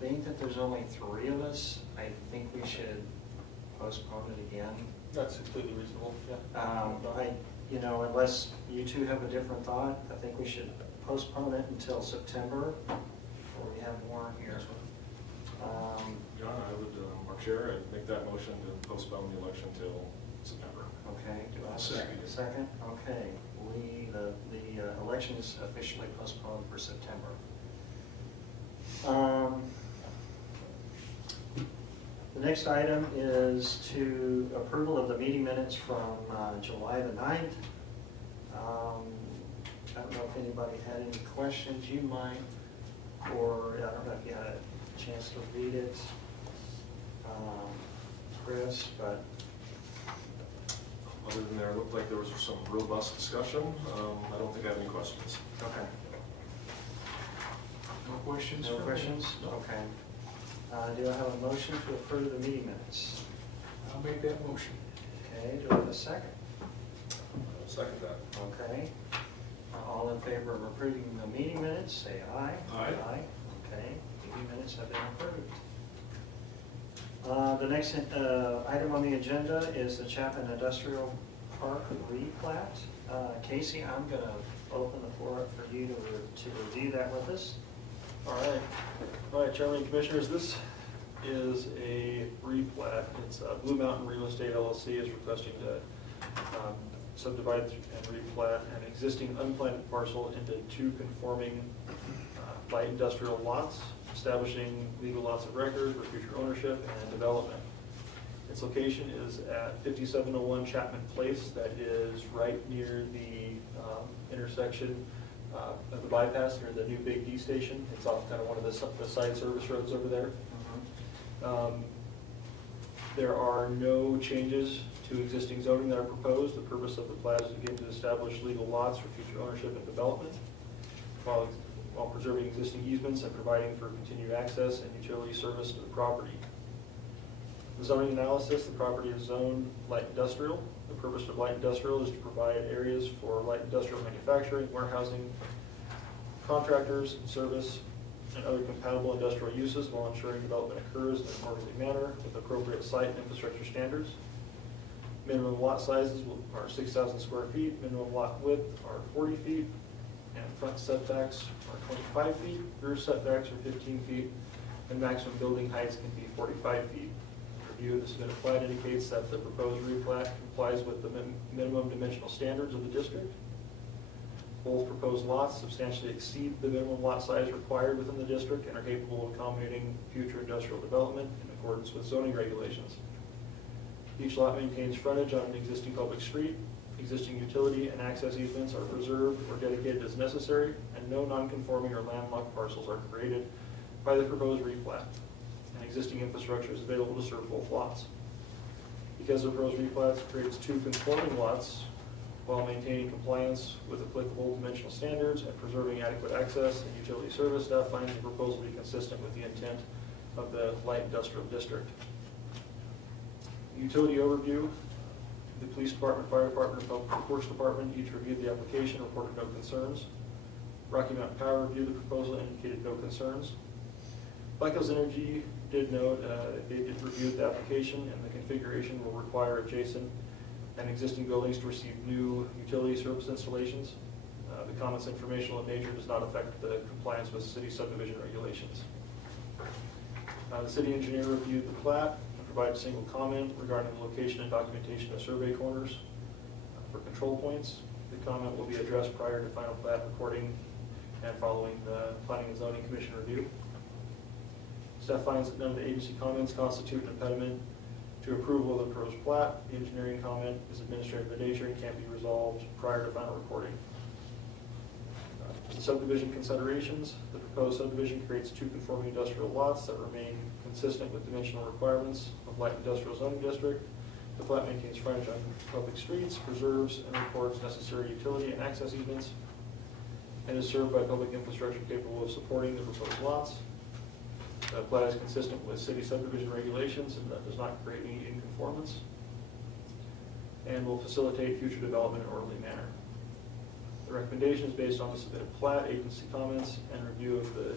Being that there's only 3 of us, I think we should postpone it again. That's completely reasonable, yeah. Unless you two have a different thought, I think we should postpone it until September, before we have more here. John, I would, our chair, I'd make that motion to postpone the election till September. Okay, do I have Second. a second? Okay, the election is officially postponed for September. The next item is to approval of the meeting minutes from July the 9th. I don't know if anybody had any questions you might, or I don't know if you had a chance to read it, Chris, but. Other than there, it looked like there was some robust discussion. I don't think I have any questions. Okay. No questions? No for me? questions? Okay. Do I have a motion to approve the meeting minutes? I'll make that motion. Okay, do I have a second? Second that. Okay. All in favor of approving the meeting minutes, say aye. Aye. Aye. Okay, meeting minutes have been approved. The next item on the agenda is the Chapman Industrial Park replat. Casey, I'm going to open the floor up for you to review that with us. All right, Chairman and Commissioners, this is a replat. It's Blue Mountain Real Estate LLC is requesting to subdivide and replat an existing unplanted parcel into 2 conforming light industrial lots, establishing legal lots of record for future ownership and development. Its location is at 5701 Chapman Place. That is right near the intersection of the bypass near the new Big D station. It's off kind of one of the side service roads over there. There are no changes to existing zoning that are proposed. The purpose of the plat is again to establish legal lots for future ownership and development, while preserving existing easements and providing for continued access and utility service to the property. The zoning analysis, the property is zoned light industrial. The purpose of light industrial is to provide areas for light industrial manufacturing, warehousing, contractors, service, and other compatible industrial uses while ensuring development occurs in an orderly manner with appropriate site and infrastructure standards. Minimum lot sizes are 6,000 square feet, minimum lot width are 40 feet, and front setbacks are 25 feet, rear setbacks are 15 feet, and maximum building heights can be 45 feet. Review of the submitted plat indicates that the proposed replat complies with the minimum dimensional standards of the district. Both proposed lots substantially exceed the minimum lot size required within the district and are capable of accommodating future industrial development in accordance with zoning regulations. Each lot maintains frontage on an existing public street. Existing utility and access easements are preserved or dedicated as necessary, and no non-conforming or landlocked parcels are created by the proposed replat. And existing infrastructure is available to serve both lots. Because the proposed replat creates 2 conforming lots while maintaining compliance with applicable dimensional standards and preserving adequate access and utility service, staff finds the proposal to be consistent with the intent of the light industrial district. Utility overview. The police department, fire department, and public works department each reviewed the application, reported no concerns. Rocky Mountain Power reviewed the proposal, indicated no concerns. Black Hills Energy did note they did review the application, and the configuration will require adjacent and existing buildings to receive new utility service installations. The comments informational in nature does not affect the compliance with city subdivision regulations. The city engineer reviewed the plat and provided a single comment regarding the location and documentation of survey corners for control points. The comment will be addressed prior to final plat recording and following the Planning and Zoning Commission review. Staff finds that none of the agency comments constitute an impediment to approval of the proposed plat. The engineering comment is administrative in nature and can't be resolved prior to final recording. The subdivision considerations. The proposed subdivision creates 2 conforming industrial lots that remain consistent with dimensional requirements of light industrial zoning district. The plat maintains frontage on public streets, preserves and records necessary utility and access easements, and is served by public infrastructure capable of supporting the proposed lots. The plat is consistent with city subdivision regulations and that does not create any inconformance, and will facilitate future development in an orderly manner. The recommendation is based on the submitted plat, agency comments, and review of the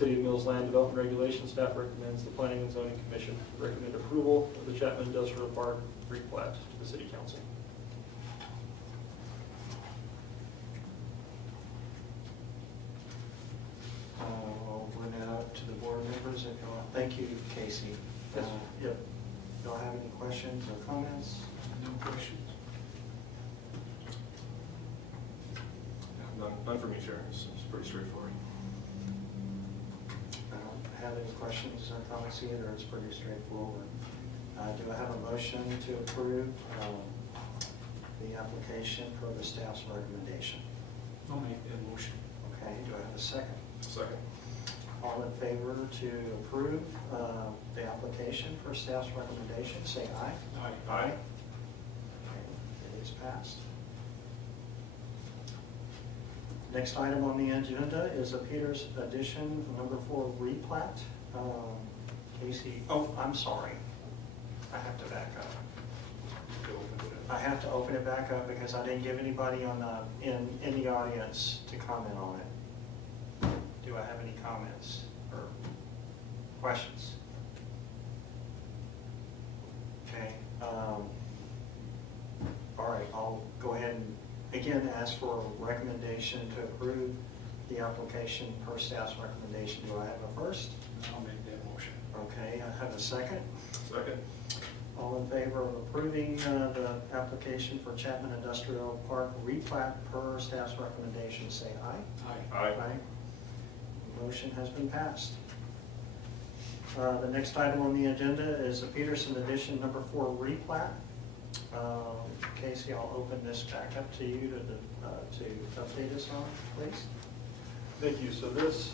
City of Mills Land Development Regulations, staff recommends the Planning and Zoning Commission recommend approval of the Chapman Industrial Park replat to the City Council. I'll open it up to the board members if you want. Thank you, Casey. Yep. Do I have any questions or comments? No questions. None for me, Chair. It's pretty straightforward. I don't have any questions or comments either. It's pretty straightforward. Do I have a motion to approve the application per the staff's recommendation? I'll make that motion. Okay, do I have a second? Second. All in favor to approve the application per staff's recommendation, say aye. Aye. Aye. Okay, it is passed. Next item on the agenda is a Peters Addition number 4 replat. Casey, oh, I'm sorry. I have to back up. I have to open it back up because I didn't give anybody on in the audience to comment on it. Do I have any comments or questions? Okay. All right, I'll go ahead and again ask for a recommendation to approve the application per staff's recommendation. Do I have a first? I'll make that motion. Okay, I have a second. Second. All in favor of approving the application for Chapman Industrial Park replat per staff's recommendation, say aye. Aye. Aye. Motion has been passed. The next item on the agenda is the Peterson Addition number 4 replat. Casey, I'll open this back up to you to update us on, please. Thank you. So this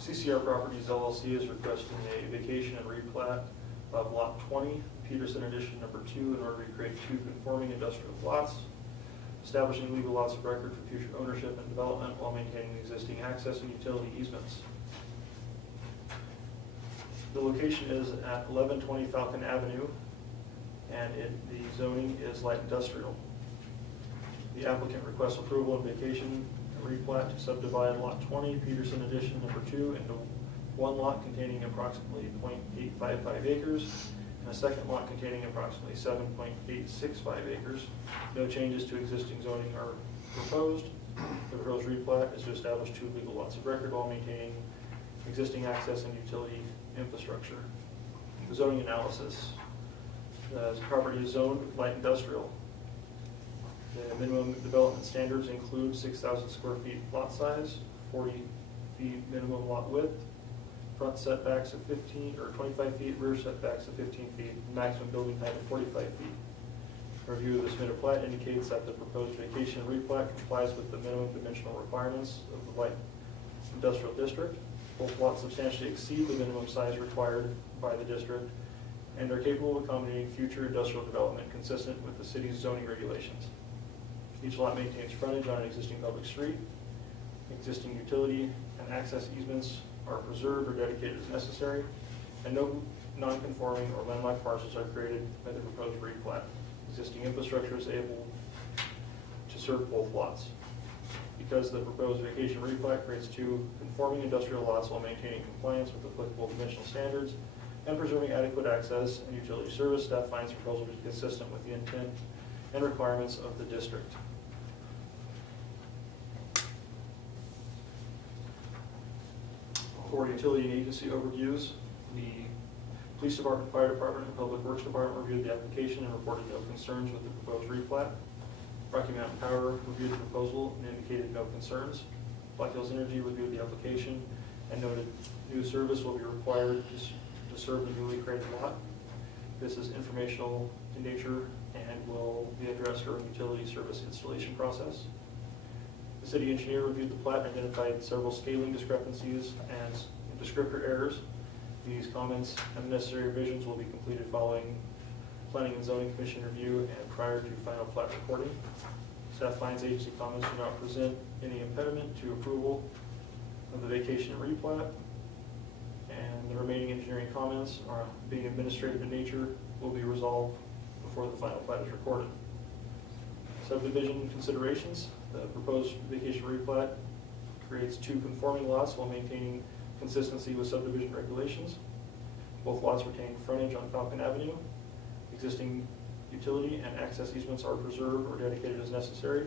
CCR Properties LLC is requesting a vacation and replat of Lot 20, Peterson Addition number 2, in order to create 2 conforming industrial lots, establishing legal lots of record for future ownership and development while maintaining existing access and utility easements. The location is at 1120 Falcon Avenue, and the zoning is light industrial. The applicant requests approval and vacation and replat to subdivide Lot 20, Peterson Addition number 2, into one lot containing approximately 0.855 acres and a second lot containing approximately 7.865 acres. No changes to existing zoning are proposed. The proposed replat is to establish 2 legal lots of record while maintaining existing access and utility infrastructure. The zoning analysis. The property is zoned light industrial. The minimum development standards include 6,000 square feet lot size, 40 feet minimum lot width, front setbacks of 15 or 25 feet, rear setbacks of 15 feet, maximum building height of 45 feet. A review of the submitted plat indicates that the proposed vacation replat complies with the minimum dimensional requirements of the light industrial district. Both lots substantially exceed the minimum size required by the district and are capable of accommodating future industrial development consistent with the city's zoning regulations. Each lot maintains frontage on an existing public street. Existing utility and access easements are preserved or dedicated as necessary, and no non-conforming or landlocked parcels are created by the proposed replat. Existing infrastructure is able to serve both lots. Because the proposed vacation replat creates 2 conforming industrial lots while maintaining compliance with applicable dimensional standards and preserving adequate access and utility service, staff finds the proposal to be consistent with the intent and requirements of the district. For utility and agency overviews, the Police Department, Fire Department, and Public Works Department reviewed the application and reported no concerns with the proposed replat. Rocky Mountain Power reviewed the proposal and indicated no concerns. Black Hills Energy reviewed the application and noted new service will be required to serve the newly created lot. This is informational in nature and will be addressed during utility service installation process. The city engineer reviewed the plat and identified several scaling discrepancies and descriptor errors. These comments and necessary revisions will be completed following Planning and Zoning Commission review and prior to final plat recording. Staff finds agency comments do not present any impediment to approval of the vacation and replat, and the remaining engineering comments are being administrative in nature will be resolved before the final plat is recorded. Subdivision considerations. The proposed vacation replat creates two conforming lots while maintaining consistency with subdivision regulations. Both lots retain frontage on Falcon Avenue. Existing utility and access easements are preserved or dedicated as necessary,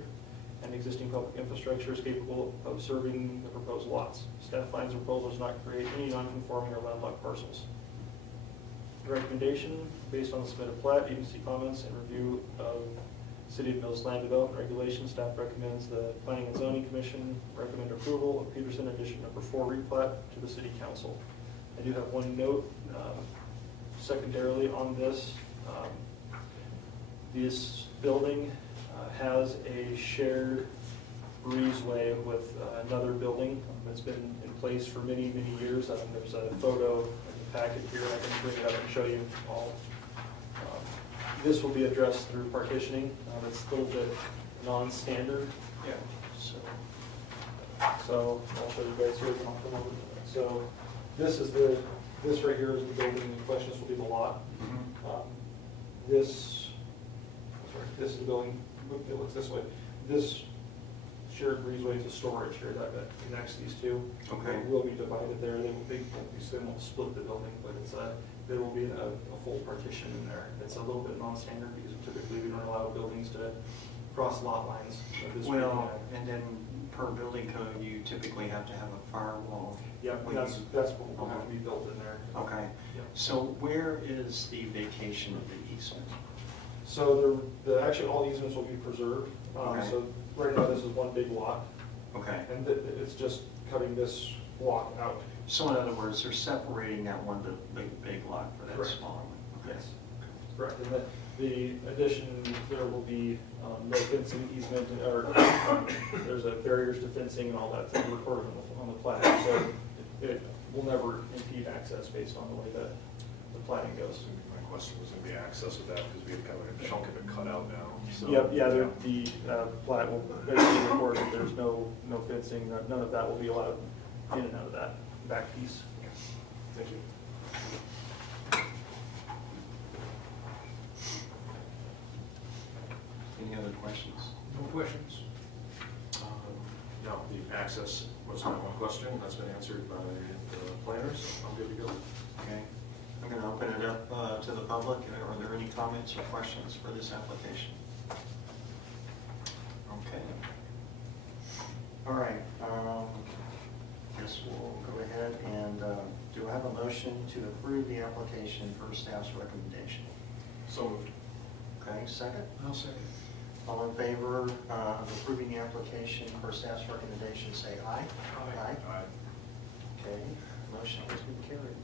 and existing public infrastructure is capable of serving the proposed lots. Staff finds the proposal does not create any non-conforming or landlocked parcels. The recommendation, based on the submitted plat, agency comments, and review of City of Mills land development regulations, staff recommends the Planning and Zoning Commission recommend approval of Peterson Addition Number 4 replat to the City Council. I do have one note secondarily on this. This building has a shared breezeway with another building that's been in place for many, many years. There's a photo in the packet here. I can bring it up and show you all. This will be addressed through partitioning. It's a little bit non-standard. Yeah. So, So I'll show you guys here. And I'll come over to that. So this right here is the building in question. This will be the lot. This is the building. It looks this way. This shared breezeway is a storage here that connects these two. Okay. It will be divided there. They won't split the building, but there will be a full partition in there. It's a little bit non-standard because typically we don't allow buildings to cross lot lines. well, and then per building code, you typically have to have a firewall. Yeah, when that's you- what will have to be built in there. Okay. Yep. So where is the vacation of the easement? So actually all easements will be preserved. Okay. So right now this is one big lot, Okay. and it's just cutting this block out. So in other words, they're separating that one big lot for that Correct. smaller one? Okay. Yes. Correct. And the addition, there will be no fencing easement, or there's barriers to fencing and all that thing recorded on the plat. So it will never impede access based on the way that the platting goes. My question was going to be access with that, because we have kind of a chunk of it cut out now. So, Yep, yeah, the plat will basically record that there's no fencing, none of that will be allowed in and out of that back piece. Thank you. Any other questions? No questions? No, the access was my one question. That's been answered by the planners. I'm good to go. Okay. I'm going to open it up to the public. Are there any comments or questions for this application? Okay. All right. Guess we'll go ahead and do I have a motion to approve the application per staff's recommendation? So moved. Okay, second? I'll second. All in favor of approving the application per staff's recommendation, say aye. Aye. Aye. Okay, motion has been carried.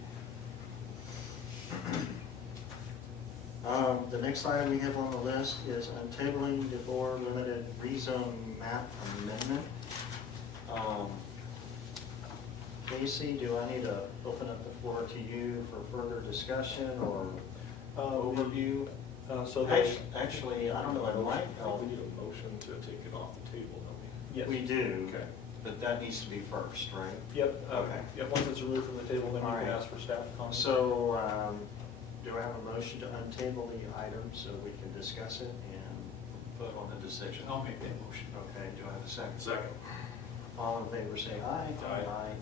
The next item we have on the list is untabling DeVore Limited rezone map amendment. Casey, do I need to open up the floor to you for further discussion or overview? So Actually, I don't know, it might help. We need a motion to take it off the table, don't yes. We do, Okay. but that needs to be first, right? Yep. Okay. Yep. Once it's removed from the table, then you All can right. ask for staff comments. So, do I have a motion to untable the item so we can discuss it and vote on the decision? I'll make that motion. Okay, do I have a second? we? Second. All in favor, say aye. Aye.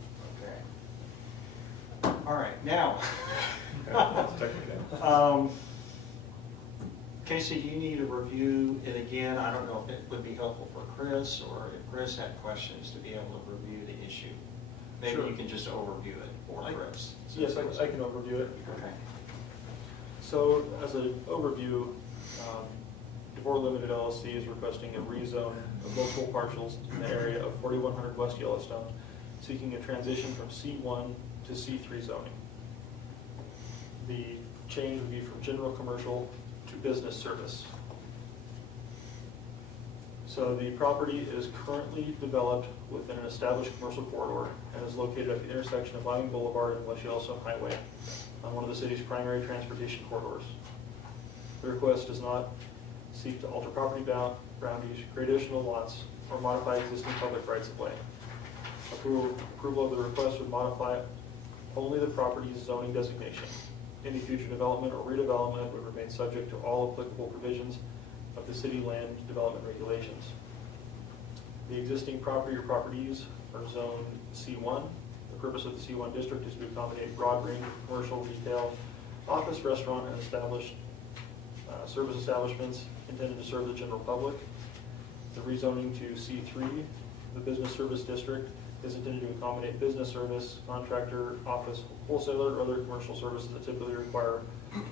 Okay. All right, now. Technically. Casey, do you need to review it again? I don't know if it would be helpful for Chris, or if Chris had questions to be able to review the issue. Maybe Sure. you can just overview it for Chris. Yes, I can overview it. Okay. So as an overview, DeVore Limited LLC is requesting a rezone of multiple parcels in the area of 4100 West Yellowstone, seeking a transition from C1 to C3 zoning. The change would be from general commercial to business service. So the property is currently developed within an established commercial corridor and is located at the intersection of Lyman Boulevard and West Yellowstone Highway on one of the city's primary transportation corridors. The request does not seek to alter property boundaries, create additional lots, or modify existing public rights-of-way. Approval of the request would modify only the property's zoning designation. Any future development or redevelopment would remain subject to all applicable provisions of the city land development regulations. The existing property or properties are zoned C1. The purpose of the C1 district is to accommodate broad range of commercial, retail, office, restaurant, and established service establishments intended to serve the general public. The rezoning to C3, the business service district, is intended to accommodate business service, contractor, office, wholesaler, or other commercial services that typically require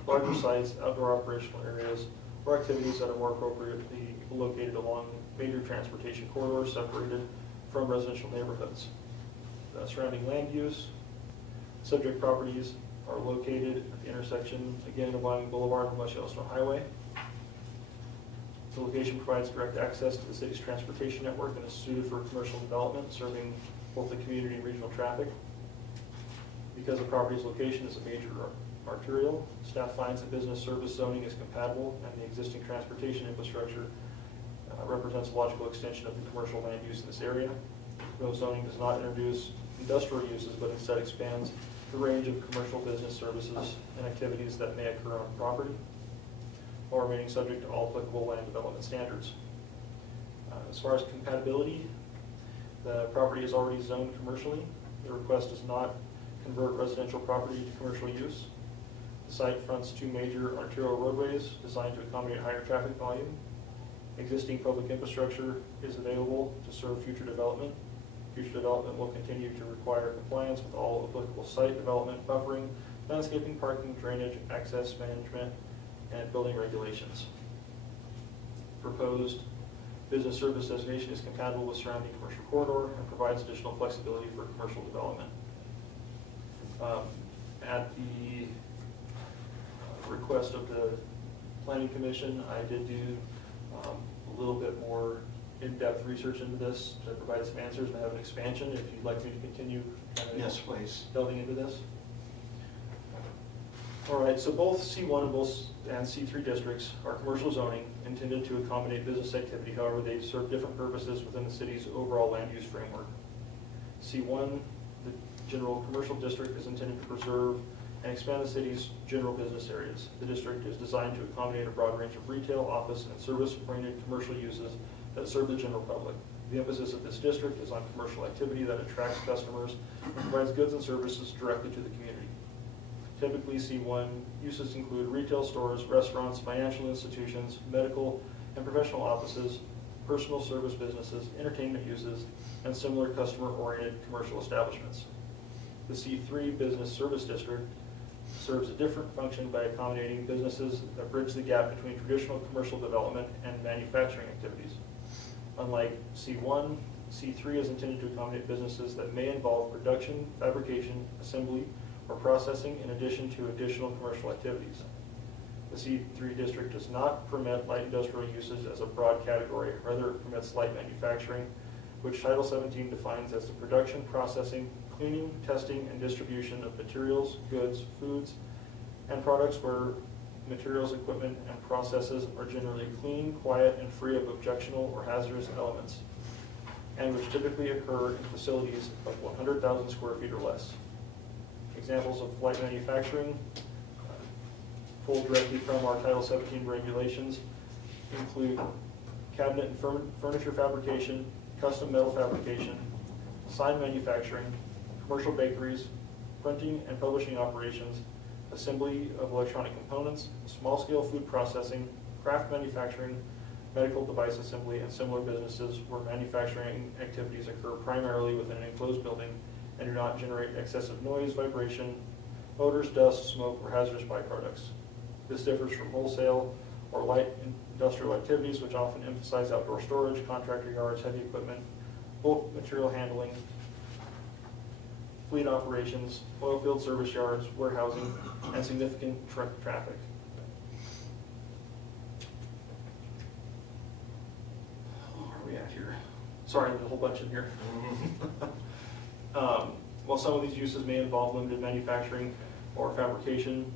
larger sites, outdoor operational areas, or activities that are more appropriately located along major transportation corridors separated from residential neighborhoods. The surrounding land use, subject properties are located at the intersection, again, of Wyoming Boulevard and West Yellowstone Highway. The location provides direct access to the city's transportation network and is suited for commercial development, serving both the community and regional traffic. Because the property's location is a major arterial, staff finds that business service zoning is compatible and the existing transportation infrastructure represents a logical extension of the commercial land use in this area. Though zoning does not introduce industrial uses, but instead expands the range of commercial business services and activities that may occur on property, while remaining subject to all applicable land development standards. As far as compatibility, the property is already zoned commercially. The request does not convert residential property to commercial use. The site fronts two major arterial roadways designed to accommodate higher traffic volume. Existing public infrastructure is available to serve future development. Future development will continue to require compliance with all applicable site development, buffering, landscaping, parking, drainage, access management, and building regulations. Proposed business service designation is compatible with surrounding commercial corridor and provides additional flexibility for commercial development. At the request of the Planning Commission, I did do a little bit more in-depth research into this to provide some answers, and I have an expansion if you'd like me to continue Yes, please. delving into this. All right, so both C1 and C3 districts are commercial zoning intended to accommodate business activity. However, they serve different purposes within the city's overall land use framework. C1, the general commercial district, is intended to preserve and expand the city's general business areas. The district is designed to accommodate a broad range of retail, office, and service-oriented commercial uses that serve the general public. The emphasis of this district is on commercial activity that attracts customers and provides goods and services directly to the community. Typically, C1 uses include retail stores, restaurants, financial institutions, medical and professional offices, personal service businesses, entertainment uses, and similar customer-oriented commercial establishments. The C3 Business Service District serves a different function by accommodating businesses that bridge the gap between traditional commercial development and manufacturing activities. Unlike C1, C3 is intended to accommodate businesses that may involve production, fabrication, assembly, or processing in addition to additional commercial activities. The C3 district does not permit light industrial uses as a broad category, rather it permits light manufacturing, which Title 17 defines as the production, processing, cleaning, testing, and distribution of materials, goods, foods, and products where materials, equipment, and processes are generally clean, quiet, and free of objectionable or hazardous elements, and which typically occur in facilities of 100,000 square feet or less. Examples of light manufacturing pulled directly from our Title 17 regulations include cabinet and furniture fabrication, custom metal fabrication, sign manufacturing, commercial bakeries, printing and publishing operations, assembly of electronic components, small-scale food processing, craft manufacturing, medical device assembly, and similar businesses where manufacturing activities occur primarily within an enclosed building and do not generate excessive noise, vibration, odors, dust, smoke, or hazardous byproducts. This differs from wholesale or light industrial activities, which often emphasize outdoor storage, contractor yards, heavy equipment, bulk material handling, fleet operations, oil field service yards, warehousing, and significant truck traffic. Where are we at here? Sorry, there's a whole bunch in here. While some of these uses may involve limited manufacturing or fabrication,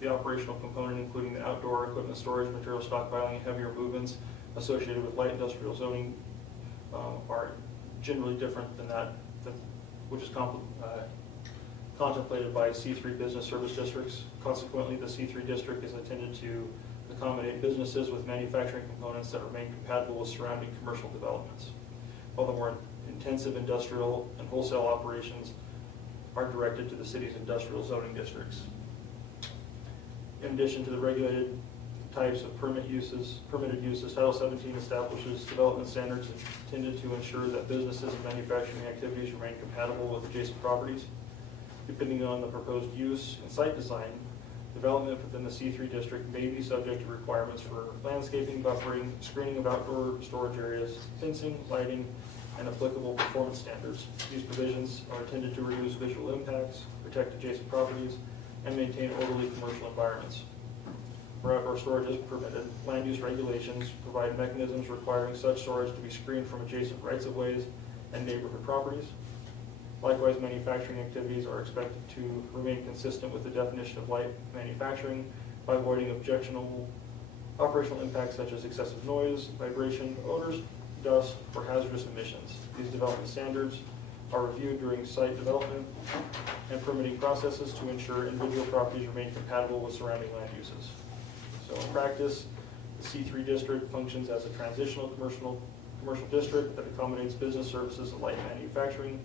the operational component, including the outdoor equipment storage, material stockpiling, and heavier movements associated with light industrial zoning, are generally different than that, which is contemplated by C3 business service districts. Consequently, the C3 district is intended to accommodate businesses with manufacturing components that remain compatible with surrounding commercial developments. While the more intensive industrial and wholesale operations are directed to the city's industrial zoning districts. In addition to the regulated types of permitted uses, Title 17 establishes development standards intended to ensure that businesses and manufacturing activities remain compatible with adjacent properties. Depending on the proposed use and site design, development within the C3 district may be subject to requirements for landscaping, buffering, screening of outdoor storage areas, fencing, lighting, and applicable performance standards. These provisions are intended to reduce visual impacts, protect adjacent properties, and maintain orderly commercial environments. Where outdoor storage is permitted, land use regulations provide mechanisms requiring such storage to be screened from adjacent rights-of-ways and neighborhood properties. Likewise, manufacturing activities are expected to remain consistent with the definition of light manufacturing by avoiding objectionable operational impacts such as excessive noise, vibration, odors, dust, or hazardous emissions. These development standards are reviewed during site development and permitting processes to ensure individual properties remain compatible with surrounding land uses. So in practice, the C3 district functions as a transitional commercial district that accommodates business services of light manufacturing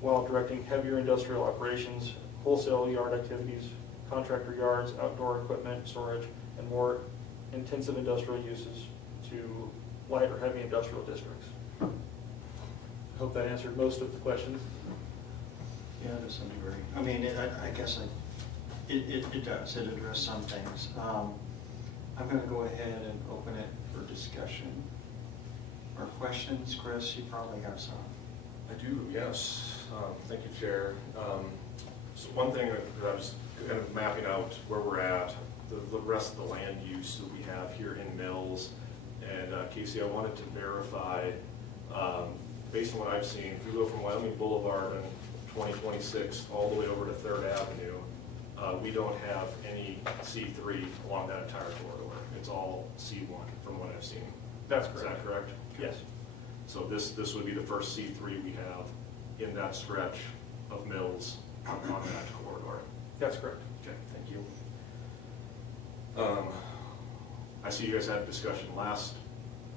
while directing heavier industrial operations, wholesale yard activities, contractor yards, outdoor equipment storage, and more intensive industrial uses to light or heavy industrial districts. I hope that answered most of the questions. Yeah, to some degree. I mean, I guess it does. It addresses some things. I'm going to go ahead and open it for discussion or questions. Chris, you probably have some. I do, yes. Thank you, Chair. So one thing that I was kind of mapping out where we're at, the rest of the land use that we have here in Mills. And Casey, I wanted to verify, based on what I've seen, if we go from Wyoming Boulevard and 2026 all the way over to 3rd Avenue, we don't have any C3 along that entire corridor. It's all C1 from what I've seen. That's correct. Is that correct? Yes. So this would be the first C3 we have in that stretch of Mills on that corridor. That's correct. Okay, thank you. I see you guys had a discussion last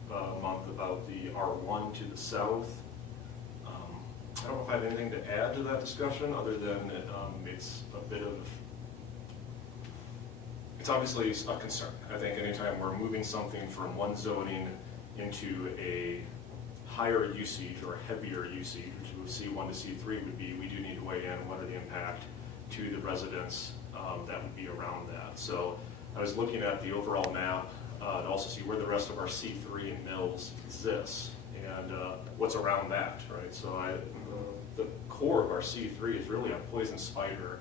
month about the R1 to the south. I don't know if I have anything to add to that discussion other than it's a bit of, it's obviously a concern. I think anytime we're moving something from one zoning into a higher usage or heavier usage, which C1 to C3 would be, we do need to weigh in what are the impact to the residents that would be around that. So I was looking at the overall map to also see where the rest of our C3 and Mills exists and what's around that, right? So the core of our C3 is really on Poison Spider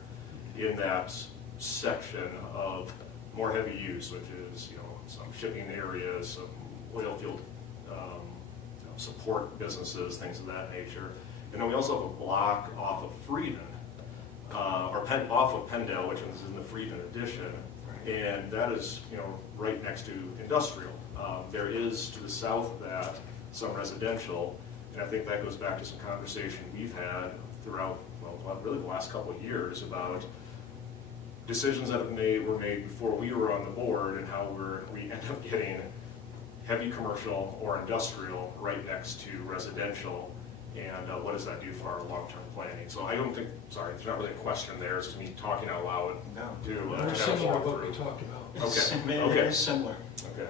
in that section of more heavy use, which is, some shipping areas, some oil field support businesses, things of that nature. And then we also have a block off of Frieden, off of Pendale, which is in the Frieden addition, and that is, right next to industrial. There is to the south of that some residential, and I think that goes back to some conversation we've had throughout, really the last couple of years about decisions that were made before we were on the board and how we end up getting heavy commercial or industrial right next to residential, and what does that do for our long-term planning? So I don't think, sorry, there's not really a question there, it's just me talking out loud. No. To Very similar to what we talked about. Okay. It Okay. is similar. Okay.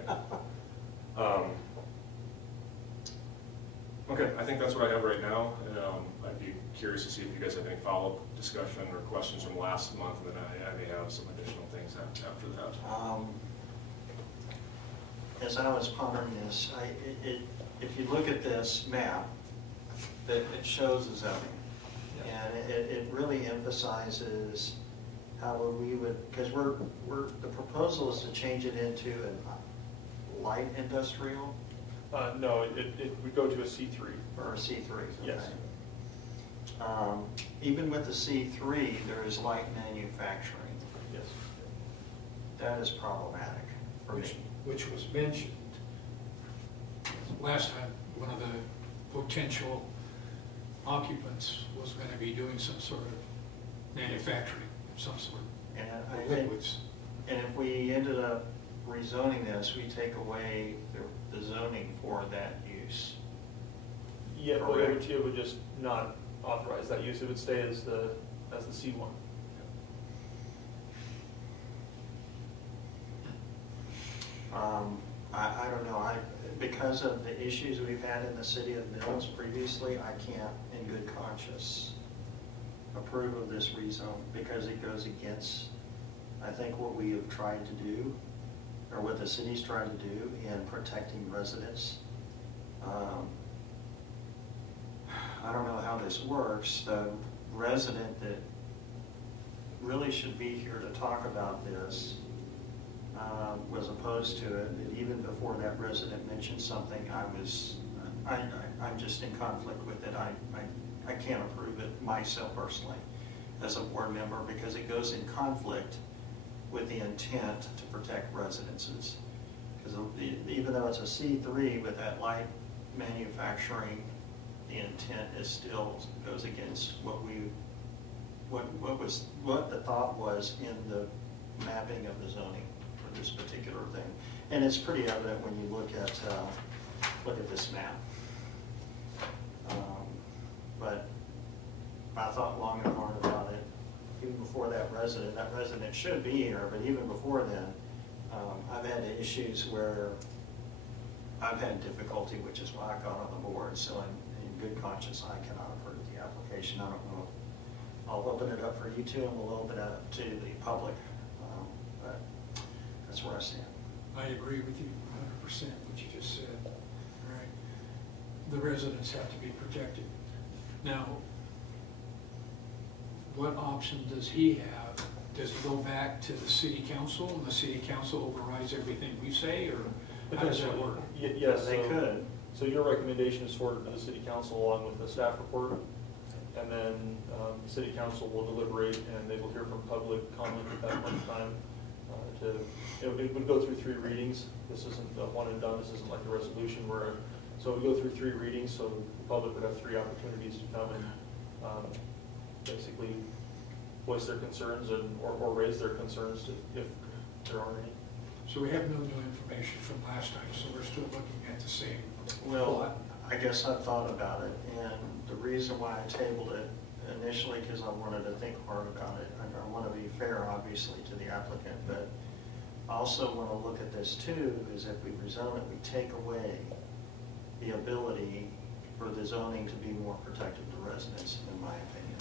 Okay, I think that's what I have right now. I'd be curious to see if you guys have any follow-up discussion or questions from last month, and then I may have some additional things after that. As I was pondering this, if you look at this map, that it shows the zoning. And it really emphasizes how we would, because the proposal is to change it into a light industrial No, it would go to a C3. or a C3. Yes. Okay. Even with the C3, there is light manufacturing. Yes. That is problematic for me. Which was mentioned last time. One of the potential occupants was going to be doing some sort of manufacturing of some sort And of I think, liquids. and if we ended up rezoning this, we take away the zoning for that use. Yeah, well, correct? it would just not authorize that use, it would stay as the C1. I don't know, because of the issues we've had in the city of Mills previously, I can't in good conscience approve of this rezone because it goes against, I think, what we have tried to do, or what the city's tried to do in protecting residents. I don't know how this works. The resident that really should be here to talk about this was opposed to it. And even before that resident mentioned something, I'm just in conflict with it. I can't approve it myself personally as a board member because it goes in conflict with the intent to protect residences. Because even though it's a C3 with that light manufacturing, the intent is still goes against what the thought was in the mapping of the zoning for this particular thing. And it's pretty evident when you look at this map. But I thought long and hard about it, even before that resident should be here, but even before then, I've had issues where I've had difficulty, which is why I got on the board. So in good conscience, I cannot approve the application. I don't know. I'll open it up for you two, and we'll open it up to the public. But that's where I stand. I agree with you 100% what you just said. All right. The residents have to be protected. Now, what option does he have? Does he go back to the city council and the city council overrides everything we say, or how does that work? Yes, They could. So your recommendation is forwarded to the city council along with the staff report, and then the city council will deliberate and they will hear from public comment at that point in time. It would go through 3 readings. This isn't a one and done. This isn't like a resolution so it would go through 3 readings. So the public would have 3 opportunities to come and basically voice their concerns or raise their concerns if there are any. So we have no new information from last time, so we're still looking at the same. Well, I guess I've thought about it, and the reason why I tabled it initially, because I wanted to think hard about it. I want to be fair, obviously, to the applicant, but I also want to look at this too, is if we rezone it, we take away the ability for the zoning to be more protective to residents, in my opinion.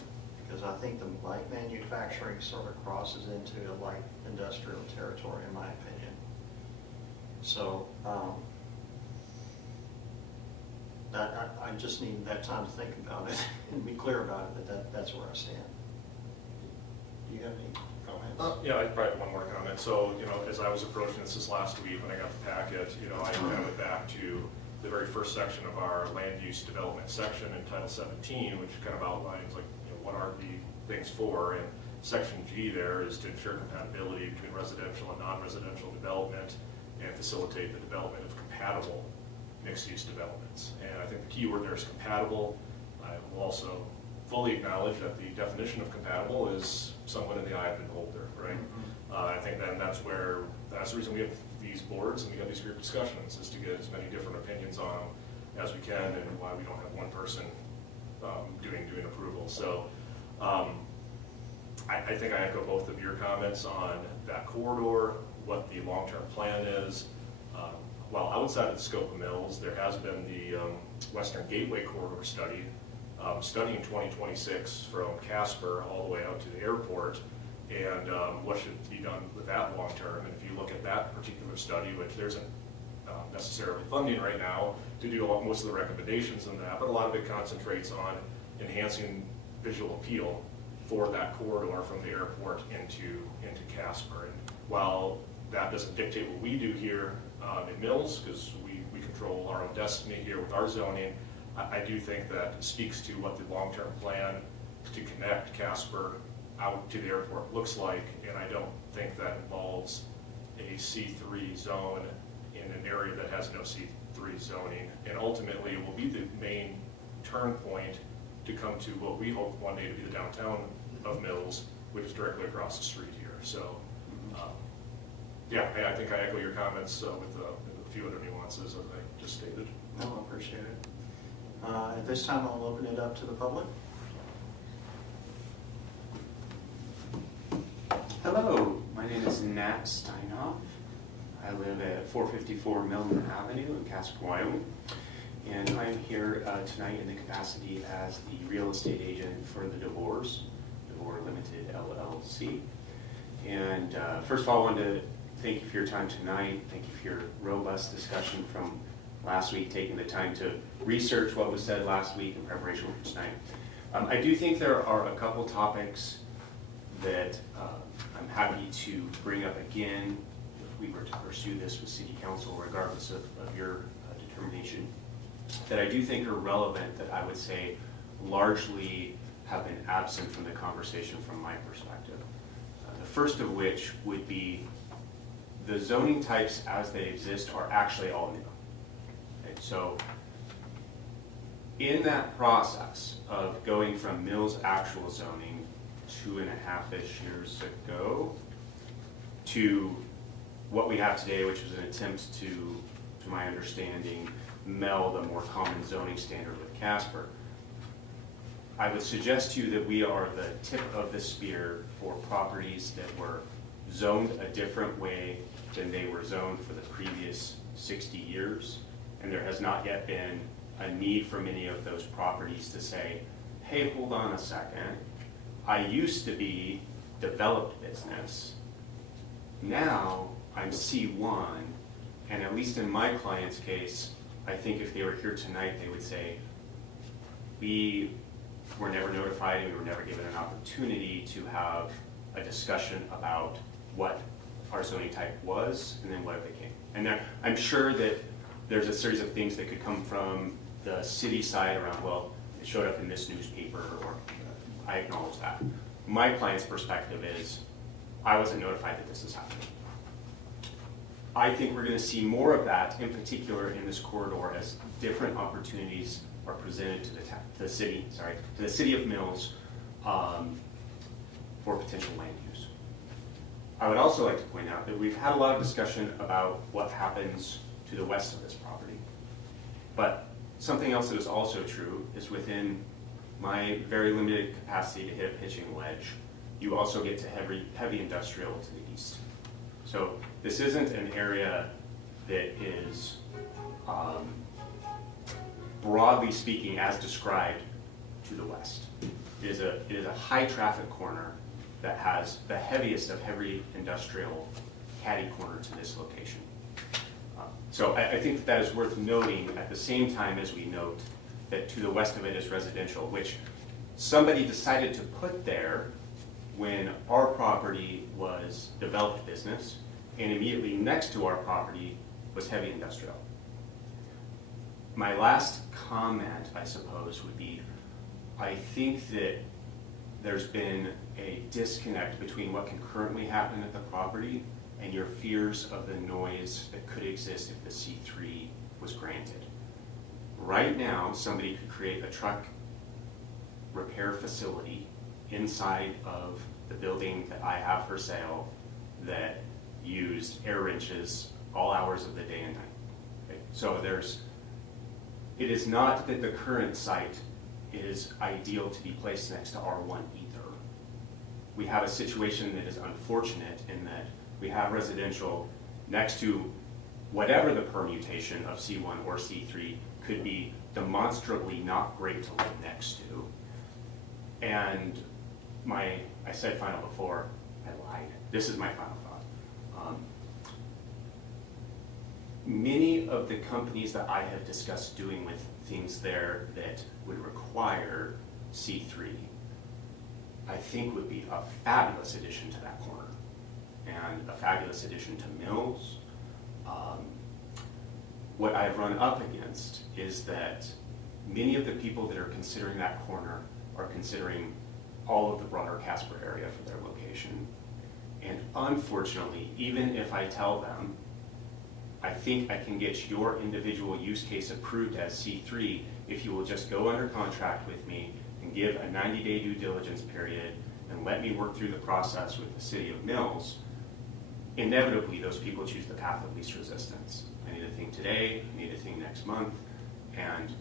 Because I think the light manufacturing sort of crosses into a light industrial territory, in my opinion. So, I just need that time to think about it and be clear about it, but that's where I stand. Do you have any comments? Yeah, I probably have one more comment. So, as I was approaching this last week when I got the packet, I went back to the very first section of our land use development section in Title 17, which kind of outlines what are the things for, and Section G there is to ensure compatibility between residential and non-residential development and facilitate the development of compatible mixed-use developments. And I think the key word there is compatible. I will also fully acknowledge that the definition of compatible is somewhat in the eye of the beholder, right? I think then that's the reason we have these boards and we have these group discussions, is to get as many different opinions on them as we can, and why we don't have one person doing approval. So I think I echo both of your comments on that corridor, what the long-term plan is. While outside of the scope of Mills, there has been the Western Gateway Corridor study, studying 2026 from Casper all the way out to the airport, and what should be done with that long-term. And if you look at that particular study, which there isn't necessarily funding right now to do most of the recommendations in that, but a lot of it concentrates on enhancing visual appeal for that corridor from the airport into Casper. And while that doesn't dictate what we do here in Mills, because we control our own destiny here with our zoning, I do think that speaks to what the long-term plan to connect Casper out to the airport looks like, and I don't think that involves a C3 zone in an area that has no C3 zoning. And ultimately, it will be the main turn point to come to what we hope one day to be the downtown of Mills, which is directly across the street here. So, yeah, I think I echo your comments with a few other nuances as I just stated. No, I appreciate it. At this time, I'll open it up to the public. Hello, my name is Nat Steinhoff. I live at 454 Milner Avenue in Casper, Wyoming. And I'm here tonight in the capacity as the real estate agent for the DeVore's, DeVore Limited LLC. And first of all, I wanted to thank you for your time tonight. Thank you for your robust discussion from last week, taking the time to research what was said last week in preparation for tonight. I do think there are a couple topics that I'm happy to bring up again if we were to pursue this with City Council, regardless of your determination, that I do think are relevant, that I would say largely have been absent from the conversation from my perspective. The first of which would be the zoning types as they exist are actually all new. Okay, so in that process of going from Mills actual zoning 2.5-ish years ago to what we have today, which was an attempt to my understanding, meld a more common zoning standard with Casper, I would suggest to you that we are the tip of the spear for properties that were zoned a different way than they were zoned for the previous 60 years. And there has not yet been a need for many of those properties to say, hey, hold on a second. I used to be developed business. Now I'm C1. And at least in my client's case, I think if they were here tonight, they would say, we were never notified and we were never given an opportunity to have a discussion about what our zoning type was and then what it became. And there, I'm sure that there's a series of things that could come from the city side around, well, it showed up in this newspaper, or I acknowledge that. My client's perspective is, I wasn't notified that this is happening. I think we're going to see more of that, in particular in this corridor, as different opportunities are presented to the city of Mills for potential land use. I would also like to point out that we've had a lot of discussion about what happens to the west of this property. But something else that is also true is within my very limited capacity to hit a pitching wedge, you also get to heavy industrial to the east. So this isn't an area that is, broadly speaking, as described to the west. It is a high traffic corner that has the heaviest of heavy industrial catty corner to this location. So I think that is worth noting at the same time as we note that to the west of it is residential, which somebody decided to put there when our property was developed business, and immediately next to our property was heavy industrial. My last comment, I suppose, would be, I think that there's been a disconnect between what can currently happen at the property and your fears of the noise that could exist if the C3 was granted. Right now, somebody could create a truck repair facility inside of the building that I have for sale that used air wrenches all hours of the day and night. Okay? So it is not that the current site is ideal to be placed next to R1 either. We have a situation that is unfortunate in that we have residential next to whatever the permutation of C1 or C3 could be demonstrably not great to live next to. And I said final before, I lied. This is my final thought. Many of the companies that I have discussed doing with things there that would require C3, I think would be a fabulous addition to that corner and a fabulous addition to Mills. What I've run up against is that many of the people that are considering that corner are considering all of the broader Casper area for their location. And unfortunately, even if I tell them, I think I can get your individual use case approved as C3 if you will just go under contract with me and give a 90-day due diligence period and let me work through the process with the city of Mills, inevitably those people choose the path of least resistance. I need a thing today, I need a thing next month, and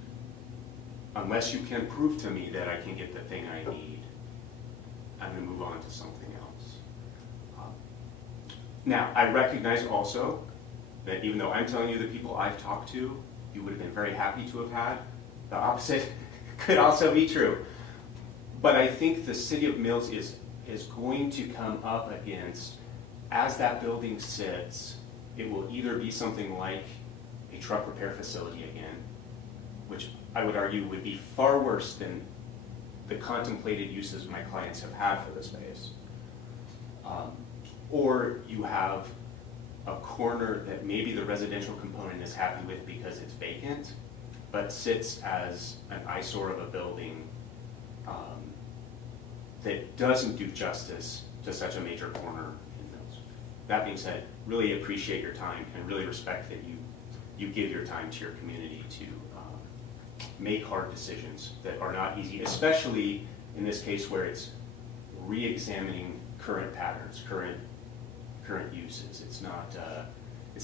unless you can prove to me that I can get the thing I need, I'm going to move on to something else. Now, I recognize also that even though I'm telling you the people I've talked to, you would have been very happy to have had, the opposite could also be true. But I think the city of Mills is going to come up against, as that building sits, it will either be something like a truck repair facility again, which I would argue would be far worse than the contemplated uses my clients have had for the space. Or you have a corner that maybe the residential component is happy with because it's vacant, but sits as an eyesore of a building that doesn't do justice to such a major corner in Mills. That being said, really appreciate your time and really respect that you give your time to your community to make hard decisions that are not easy, especially in this case where it's re-examining current patterns, current uses. It's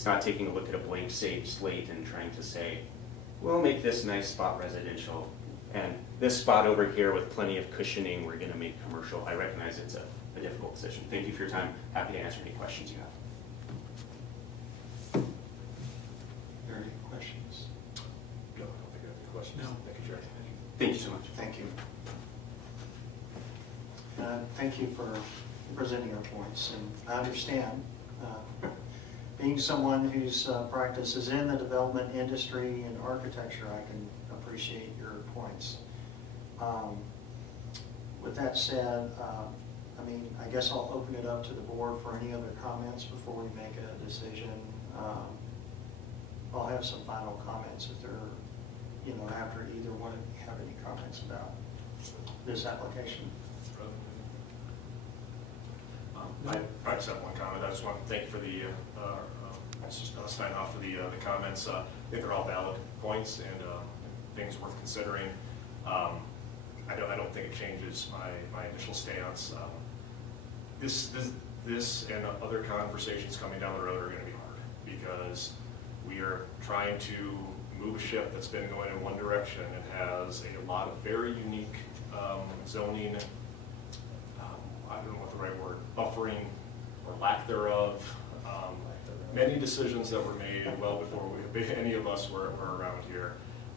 not taking a look at a blank slate and trying to say, we'll make this nice spot residential, and this spot over here with plenty of cushioning, we're going to make commercial. I recognize it's a difficult decision. Thank you for your time. Happy to answer any questions you have. Are there any questions? No, I don't think I have any questions. No. Thank you, Jerry. Thank you so much. Thank you. Thank you for presenting your points, and I understand. Being someone whose practice is in the development industry and architecture, I can appreciate your points. With that said, I mean, I guess I'll open it up to the board for any other comments before we make a decision. I'll have some final comments if there, after either one of you have any comments about this application. I just have one comment. I just want to thank you for the, sign off for the comments. I think they're all valid points and things worth considering. I don't think it changes my initial stance. This and other conversations coming down the road are going to be hard because we are trying to move a ship that's been going in one direction and has a lot of very unique zoning, I don't know what the right word, buffering or lack thereof. Many decisions that were made well before any of us were around here.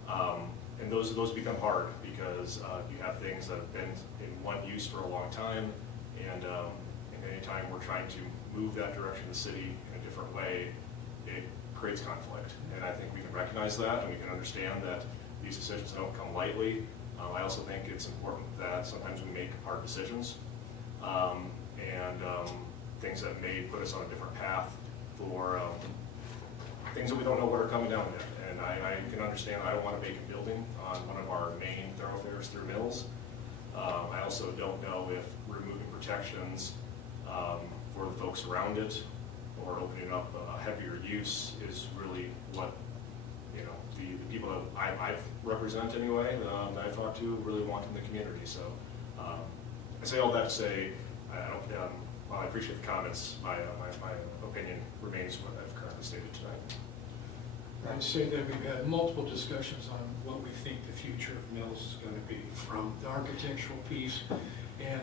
And those become hard because you have things that have been in one use for a long time, and anytime we're trying to move that direction of the city in a different way, it creates conflict. And I think we can recognize that, and we can understand that these decisions don't come lightly. I also think it's important that sometimes we make hard decisions, and things that may put us on a different path for things that we don't know what are coming down yet. And I can understand I don't want a vacant building on one of our main thoroughfares through Mills. I also don't know if removing protections for the folks around it or opening up a heavier use is really what the people that I represent anyway, that I talk to, really want in the community. So I say all that to say while I appreciate the comments, my opinion remains what I've currently stated tonight. I'd say that we've had multiple discussions on what we think the future of Mills is going to be, from the architectural piece, and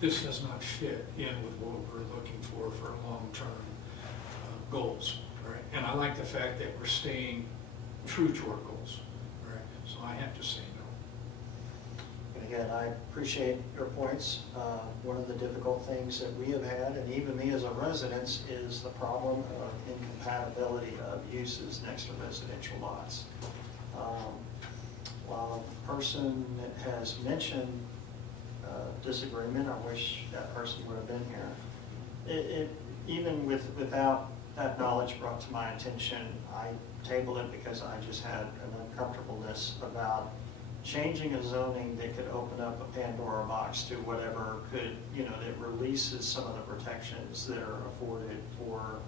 this does not fit in with what we're looking for long-term goals, right? And I like the fact that we're staying true to our goals, right? So I have to say no. And again, I appreciate your points. One of the difficult things that we have had, and even me as a resident, is the problem of incompatibility of uses next to residential lots. While a person has mentioned disagreement, I wish that person would have been here. Even without that knowledge brought to my attention, I tabled it because I just had an uncomfortableness about changing a zoning that could open up a Pandora box to whatever could, that releases some of the protections that are afforded for,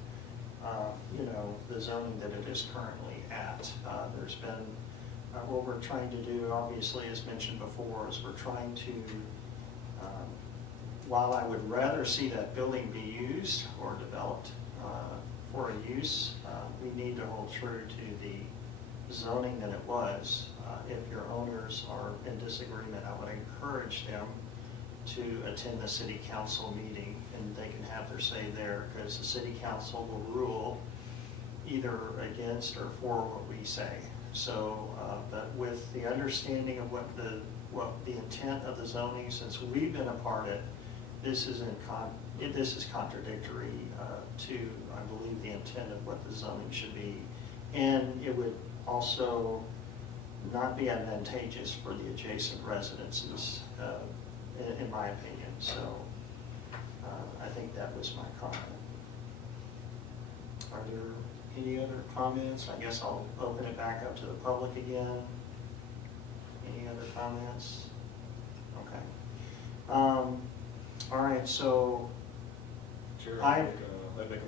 the zoning that it is currently at. There's been, what we're trying to do, obviously, as mentioned before, is we're trying to, while I would rather see that building be used or developed for a use, we need to hold true to the zoning than it was. If your owners are in disagreement, I would encourage them to attend the city council meeting, and they can have their say there, because the city council will rule either against or for what we say. So, but with the understanding of what the intent of the zoning, since we've been a part of it, this is contradictory to, I believe, the intent of what the zoning should be. And it would also not be advantageous for the adjacent residences, in my opinion. So I think that was my comment. Are there any other comments? I guess I'll open it back up to the public again. Any other comments? Okay. All right, so Chair, I'd I'd make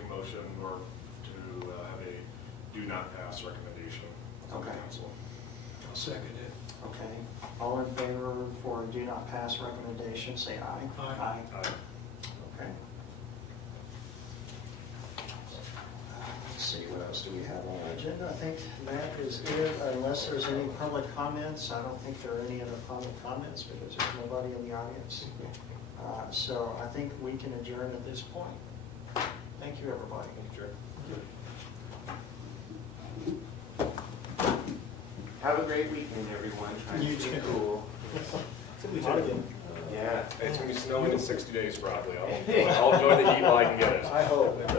a motion or to have a do not pass recommendation to the Okay. council. I'll second it. okay, all in favor for do not pass recommendation, say aye. Aye. Aye. Okay. Let's see, what else do we have on our agenda? I think that is it, unless there's any public comments. I don't think there are any other public comments because there's nobody in the audience. So I think we can adjourn at this point. Thank you, everybody. Chair. Have a great weekend, everyone. Try You to stay too. cool. It's gonna be hot again. Yeah. It's gonna be snowing in 60 days probably. I'll enjoy the heat while I can get it. I hope.